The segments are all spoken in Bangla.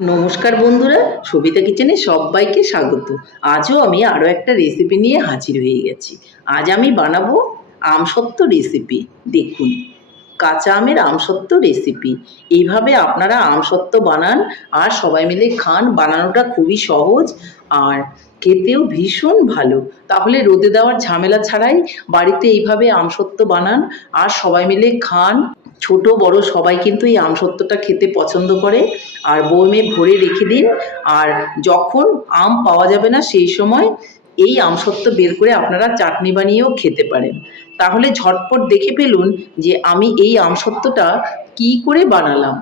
নমস্কার বন্ধুরা, সবিতা কিচেনে সবাইকে স্বাগত। আজও আমি আরও একটা রেসিপি নিয়ে হাজির হয়ে গেছি। আজ আমি বানাবো আমসত্ত্ব রেসিপি। দেখুন, কাঁচা আমের আমসত্ত্ব রেসিপি। এইভাবে আপনারা আমসত্ত্ব বানান আর সবাই মিলে খান। বানানোটা খুবই সহজ আর খেতেও ভীষণ ভালো। তাহলে রোদে দেওয়ার ঝামেলা ছাড়াই বাড়িতে এইভাবে আমসত্ত্ব বানান আর সবাই মিলে খান। ছোট বড় সবাই কিন্তু এই আমসত্ত্বটা খেতে পছন্দ করে। আর বয়মে ভরে রেখে দিন। আর যখন আম পাওয়া যাবে না সেই সময় এই আমসত্ত্ব বের করে আপনারা চাটনি বানিয়েও খেতে পারেন। তাহলে ঝটপট দেখে ফেলুন যে আমি এই আমসত্ত্বটা কী করে বানালাম।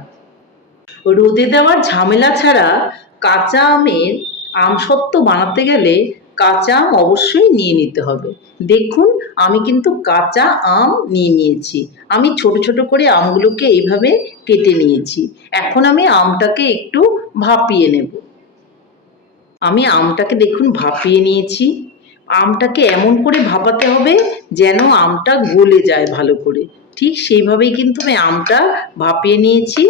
রোদে দেওয়ার ঝামেলা ছাড়া কাঁচা আমের আমসত্ত্ব বানাতে গেলে কাঁচা আম অবশ্যই নিয়ে নিতে হবে। দেখুন, আমি কিন্তু কাঁচা আম নিয়ে নিয়েছি। আমি ছোট ছোট করে আমগুলোকে এইভাবে কেটে নিয়েছি। এখন আমি আমটাকে একটু ভাপিয়ে নেব। আমি আমটাকে দেখুন ভাপিয়ে নিয়েছি। আমটাকে এমন করে ভাপাতে হবে যেন আমটা গলে যায় ভালো করে। ঠিক সেইভাবেই কিন্তু আমি আমটা ভাপিয়ে নিয়েছি।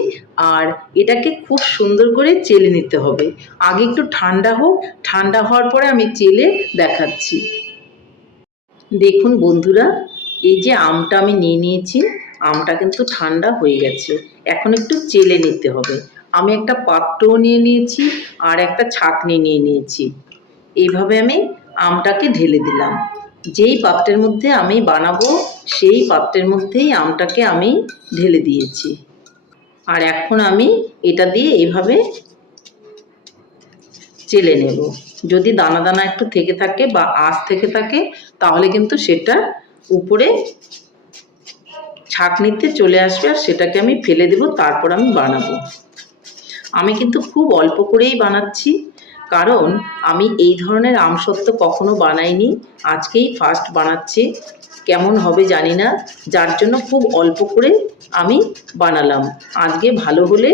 আর এটাকে খুব সুন্দর করে চেলে নিতে হবে। আগে একটু ঠান্ডা হোক, ঠান্ডা হওয়ার পরে আমি চেলে দেখাচ্ছি। দেখুন বন্ধুরা, এই যে আমটা আমি নিয়ে নিয়েছি, আমটা কিন্তু ঠান্ডা হয়ে গেছে। এখন একটু চেলে নিতে হবে। আমি একটা পাত্রও নিয়ে নিয়েছি আর একটা ছাঁকনি নিয়ে নিয়েছি। এইভাবে আমি আমটাকে ঢেলে দিলাম। যেই পাত্রের মধ্যে আমি বানাবো সেই পাত্রের মধ্যেই আমটাকে আমি ঢেলে দিয়েছি। আর এখন আমি এটা দিয়ে এইভাবে চেলে নেব। যদি দানা দানা একটু থেকে থাকে বা আঁশ থেকে থাকে তাহলে কিন্তু সেটা উপরে ছাঁকনিতে চলে আসবে আর সেটাকে আমি ফেলে দেব। তারপর আমি বানাবো। আমি কিন্তু খুব অল্প করেই বানাচ্ছি, কারণ আমি এই ধরনের আমসত্ত্ব কখনো বানাইনি। আজকেই ফার্স্ট বানাচ্ছি। কেমন হবে জানি না, যার জন্য খুব অল্প করে আমি বানালাম। আজকে ভালো হলে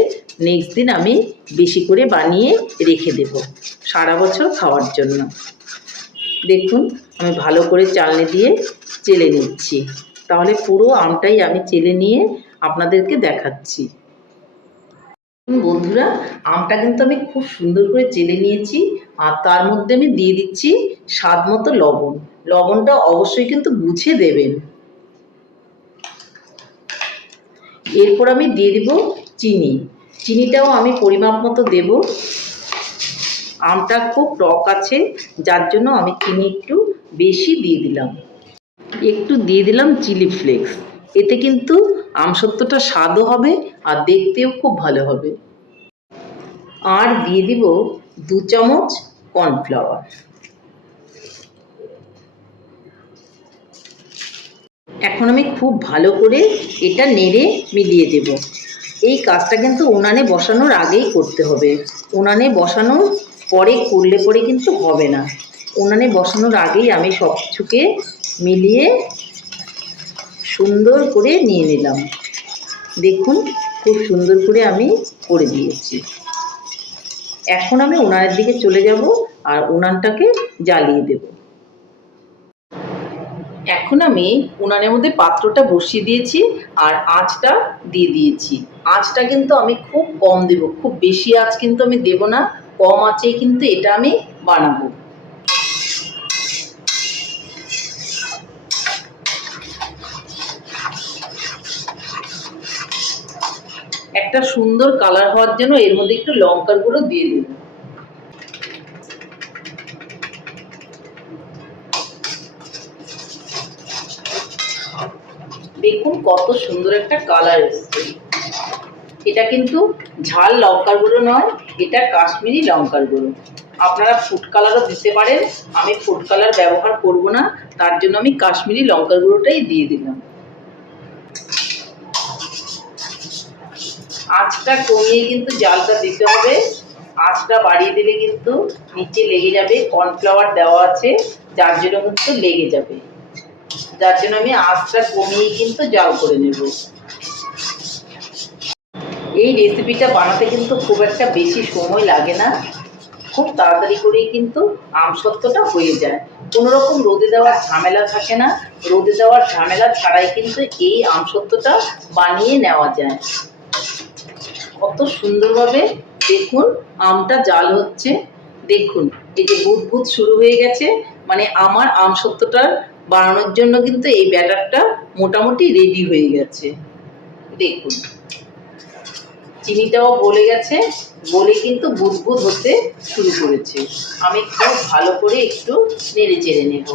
নেক্সট দিন আমি বেশি করে বানিয়ে রেখে দেব সারা বছর খাওয়ার জন্য। দেখুন, আমি ভালো করে চালনি দিয়ে চেলে নিচ্ছি। তাহলে পুরো আমটাই আমি চেলে নিয়ে আপনাদেরকে দেখাচ্ছি। বন্ধুরা, আমটা কিন্তু আমি খুব সুন্দর করে চেলে নিয়েছি। আর তার মধ্যে আমি দিয়ে দিচ্ছি স্বাদ মতো লবণ। লবণটা অবশ্যই কিন্তু বুঝে দেবেন। এরপর আমি দিয়ে দিব চিনি। চিনিটাও আমি পরিমাপ মতো দেব। আমটা খুব টক আছে, যার জন্য আমি চিনি একটু বেশি দিয়ে দিলাম। একটু দিয়ে দিলাম চিলি ফ্লেক্স। এতে কিন্তু আমসত্ত্বটা স্বাদও হবে আর দেখতেও খুব ভালো হবে। আর দিয়ে দিব 2 চামচ কর্নফ্লাওয়ার। এখন আমি খুব ভালো করে এটা নেড়ে মিলিয়ে দেব। এই কাজটা কিন্তু উনানে বসানোর আগেই করতে হবে। উনানে বসানোর পরে করলে পরে কিন্তু হবে না। উনানে বসানোর আগেই আমি সব কিছুকে মিলিয়ে সুন্দর করে নিয়ে নিলাম। দেখুন, খুব সুন্দর করে আমি করে দিয়েছি। এখন আমি উনানের দিকে চলে যাব আর উনানটাকে জ্বালিয়ে দেব। এখন আমি উনানের মধ্যে পাত্রটা বসিয়ে দিয়েছি আর আঁচটা দিয়ে দিয়েছি। আঁচটা কিন্তু আমি খুব কম দেব, খুব বেশি আঁচ কিন্তু আমি দেব না। কম আঁচেই কিন্তু এটা আমি বানাবো। একটা সুন্দর কালার হওয়ার জন্য এর মধ্যে একটু লঙ্কার গুঁড়ো দিয়ে দেব। দেখুন কত সুন্দর একটা কালার এসছে। এটা কিন্তু ঝাল লঙ্কার গুঁড়ো নয়, এটা কাশ্মীরি লঙ্কার গুঁড়ো। আপনারা ফুড কালারও দিতে পারেন। আমি ফুড কালার ব্যবহার করব না, তার জন্য আমি কাশ্মীরি লঙ্কার গুঁড়োটাই দিয়ে দিলাম। আঁচটা কমিয়ে কিন্তু জালটা দিতে হবে। আঁচটা বাড়িয়ে দিলে কিন্তু নিচে লেগে যাবে। কর্নফ্লাওয়ার দেওয়া আছে, যার জন্য কিন্তু লেগে যাবে। যার জন্য আমি আঁচটা কমিয়ে কিন্তু জাল করে নেব। এই রেসিপিটা বানাতে কিন্তু খুব একটা বেশি সময় লাগে না। খুব তাড়াতাড়ি করেই কিন্তু আমসত্ত্বটা হয়ে যায়। কোনো রকম রোদে দেওয়ার ঝামেলা থাকে না। রোদে দেওয়ার ঝামেলা ছাড়াই কিন্তু এই আমসত্ত্বটা বানিয়ে নেওয়া যায়। কত সুন্দরভাবে দেখুন আমটা জাল হচ্ছে, দেখুন এই যে বুদ বুদ শুরু হয়ে গেছে, মানে আমার আমসত্ত্বটা বানানোর জন্য কিন্তু এই ব্যাটারটা মোটামুটি রেডি হয়ে গেছে। দেখুন চিনিটাও গলে গেছে, গলে কিন্তু বুদ বুদ হতে শুরু করেছে। আমি খুব ভালো করে একটু নেড়ে চেড়ে নেব।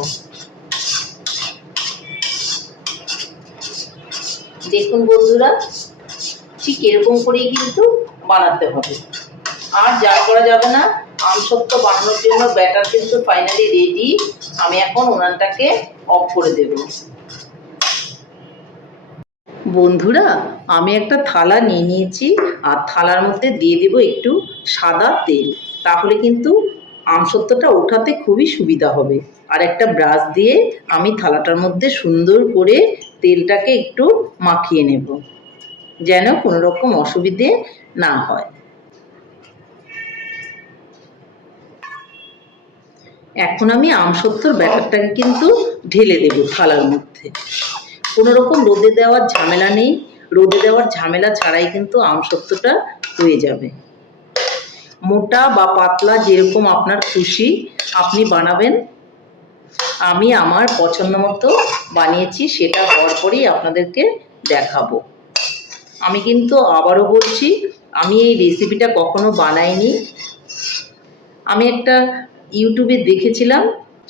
দেখুন বন্ধুরা, ঠিক এরকম করেই কিন্তু বানাতে হবে, আর যা করা যাবে না। আমসত্ত্ব বানানোর জন্য ব্যাটার কিন্তু ফাইনালি রেডি। আমি এখন উনানটাকে অফ করে দেব। বন্ধুরা, আমি একটা থালা নিয়ে নিয়েছি, আর থালার মধ্যে দিয়ে দেব একটু সাদা তেল, তাহলে কিন্তু আমসত্ত্বটা ওঠাতে খুবই সুবিধা হবে। আর একটা ব্রাশ দিয়ে আমি থালাটার মধ্যে সুন্দর করে তেলটাকে একটু মাখিয়ে নেব, যেন কোনো রকম অসুবিধে না হয়। এখন আমি আমসত্ত্বর ব্যাটারটাকে কিন্তু ঢেলে দেব থালার মধ্যে। কোনো রকম রোদে দেওয়ার ঝামেলা নেই, রোদে দেওয়ার ঝামেলা ছাড়াই কিন্তু আমসত্ত্বটা হয়ে যাবে। মোটা বা পাতলা যেরকম আপনার খুশি আপনি বানাবেন। আমি আমার পছন্দ মতো বানিয়েছি, সেটা হওয়ার পরেই আপনাদেরকে দেখাবো। আমি কিন্তু আবারও বলছি, আমি এই রেসিপিটা কখনো বানাইনি। আমি একটা ইউটিউবে দেখেছিলাম,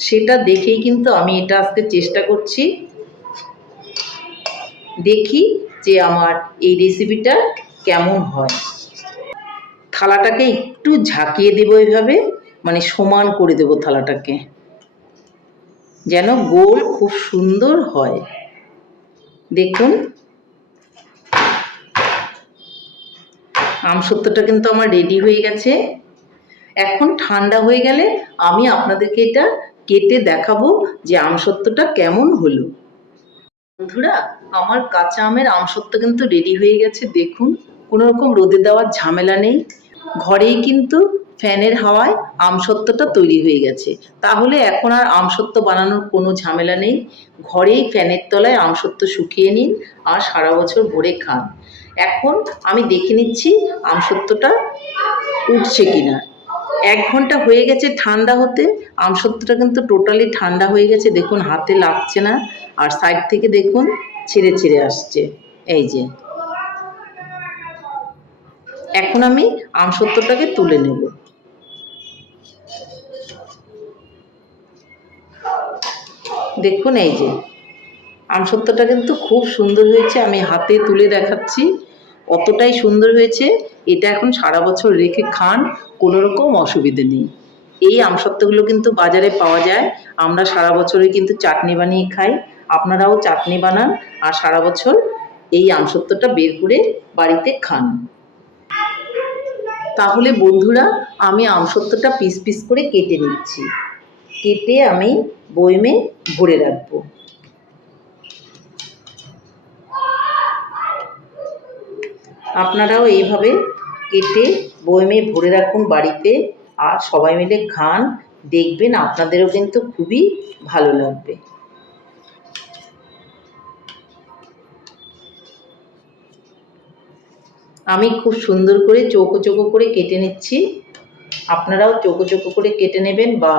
সেটা দেখেই কিন্তু আমি এটা আজকে চেষ্টা করছি। দেখি যে আমার এই রেসিপিটা কেমন হয়। থালাটাকে একটু ঝাঁকিয়ে দেবো এইভাবে, মানে সমান করে দেবো থালাটাকে, যেন গোল খুব সুন্দর হয়। দেখুন আমসত্ত্বটা কিন্তু আমার রেডি হয়ে গেছে। এখন ঠান্ডা হয়ে গেলে আমি আপনাদেরকে এটা কেটে দেখাবো যে আমসত্ত্বটা কেমন হলো। বন্ধুরা, আমার কাঁচা আমের আমসত্ত্ব কিন্তু রেডি হয়ে গেছে। দেখুন কোনো রকম রোদে দেওয়ার ঝামেলা নেই, ঘরেই কিন্তু ফ্যানের হাওয়ায় আমসত্ত্বটা তৈরি হয়ে গেছে। তাহলে এখন আর আমসত্ত্ব বানানোর কোনো ঝামেলা নেই, ঘরেই ফ্যানের তলায় আমসত্ত্ব শুকিয়ে নিন আর সারা বছর ভরে খান। এখন আমি দেখে নিচ্ছি আমসত্ত্বটা উঠছে কিনা। 1 ঘন্টা হয়ে গেছে ঠান্ডা হতে, আমসত্ত্বটা কিন্তু টোটালি ঠান্ডা হয়ে গেছে। দেখুন হাতে লাগছে না, আর সাইড থেকে দেখুন ছিঁড়ে ছিঁড়ে আসছে। এই যে এখন আমি আমসত্ত্বটাকে তুলে নেব। দেখুন এই যে আমসত্ত্বটা কিন্তু খুব সুন্দর হয়েছে, আমি হাতে তুলে দেখাচ্ছি, অতটাই সুন্দর হয়েছে। এটা এখন সারা বছর রেখে খান, কোনো রকম অসুবিধে নেই। এই আমসত্ত্বগুলো কিন্তু বাজারে পাওয়া যায়, আমরা সারা বছরে কিন্তু চাটনি বানিয়ে খাই। আপনারাও চাটনি বানান আর সারা বছর এই আমসত্ত্বটা বের করে বাড়িতে খান। তাহলে বন্ধুরা, আমি আমসত্ত্বটা পিস পিস করে কেটে নিচ্ছি, কেটে আমি বয়মে ভরে রাখবো। আপনারাও এইভাবে কেটে বয়মে ভরে রাখুন বাড়িতে, আর সবাই মিলে খান, দেখবেন আপনাদেরও কিন্তু খুবই ভালো লাগবে। আমি খুব সুন্দর করে চৌকো চৌকো করে কেটে নিচ্ছি, আপনারাও চৌকো চৌকো করে কেটে নেবেন বা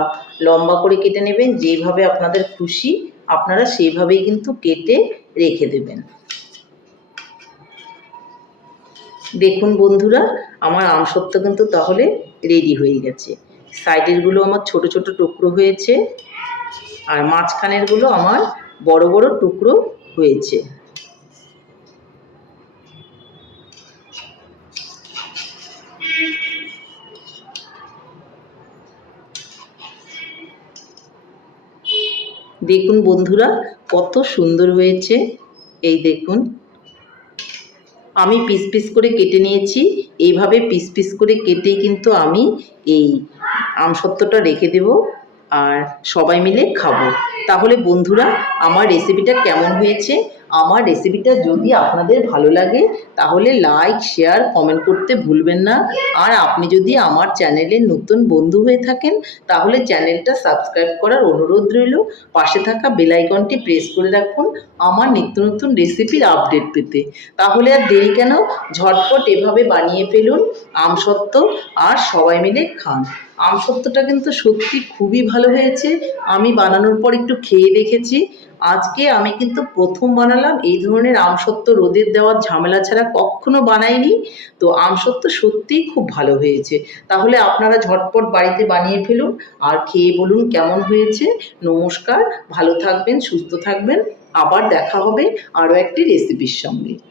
লম্বা করে কেটে নেবেন, যেভাবে আপনাদের খুশি আপনারা সেইভাবেই কিন্তু কেটে রেখে দেবেন। দেখুন বন্ধুরা, আমার আমসত্ত্ব কিন্তু তাহলে রেডি হয়ে গেছে। সাইডেরগুলো আমার ছোট ছোট টুকরো হয়েছে, আর মাঝখানেরগুলো আমার বড় বড় টুকরো হয়েছে। দেখুন বন্ধুরা কত সুন্দর হয়েছে। এই দেখুন আমি পিস পিস করে কেটে নিয়েছি, এইভাবে পিস পিস করে কেটেই কিন্তু আমি এই আমসত্ত্বটা রেখে দেব আর সবাই মিলে খাবো। তাহলে বন্ধুরা, আমার রেসিপিটা কেমন হয়েছে আমার রেসিপিটা যদি আপনাদের ভালো লাগে তাহলে লাইক শেয়ার কমেন্ট করতে ভুলবেন না। আর আপনি যদি আমার চ্যানেলের নতুন বন্ধু হয়ে থাকেন তাহলে চ্যানেলটা সাবস্ক্রাইব করার অনুরোধ রইল। পাশে থাকা বেল আইকনটি প্রেস করে রাখুন আমার নিত্য নতুন রেসিপির আপডেট পেতে। তাহলে আর দেরি কেন, ঝটপট এভাবে বানিয়ে ফেলুন আমসত্ত্ব আর সবাই মিলে খান। আমসত্ত্বটা কিন্তু সত্যি খুবই ভালো হয়েছে। আমি বানানোর পর একটু খেয়ে দেখেছি। আজকে আমি কিন্তু প্রথম বানালাম, এই ধরনের আমসত্ত্ব রোদের দেওয়ার ঝামেলা ছাড়া কখনো বানাইনি। তো আমসত্ত্ব সত্যিই খুব ভালো হয়েছে। তাহলে আপনারা ঝটপট বাড়িতে বানিয়ে ফেলুন আর খেয়ে বলুন কেমন হয়েছে। নমস্কার, ভালো থাকবেন, সুস্থ থাকবেন। আবার দেখা হবে আরও একটি রেসিপির সঙ্গে।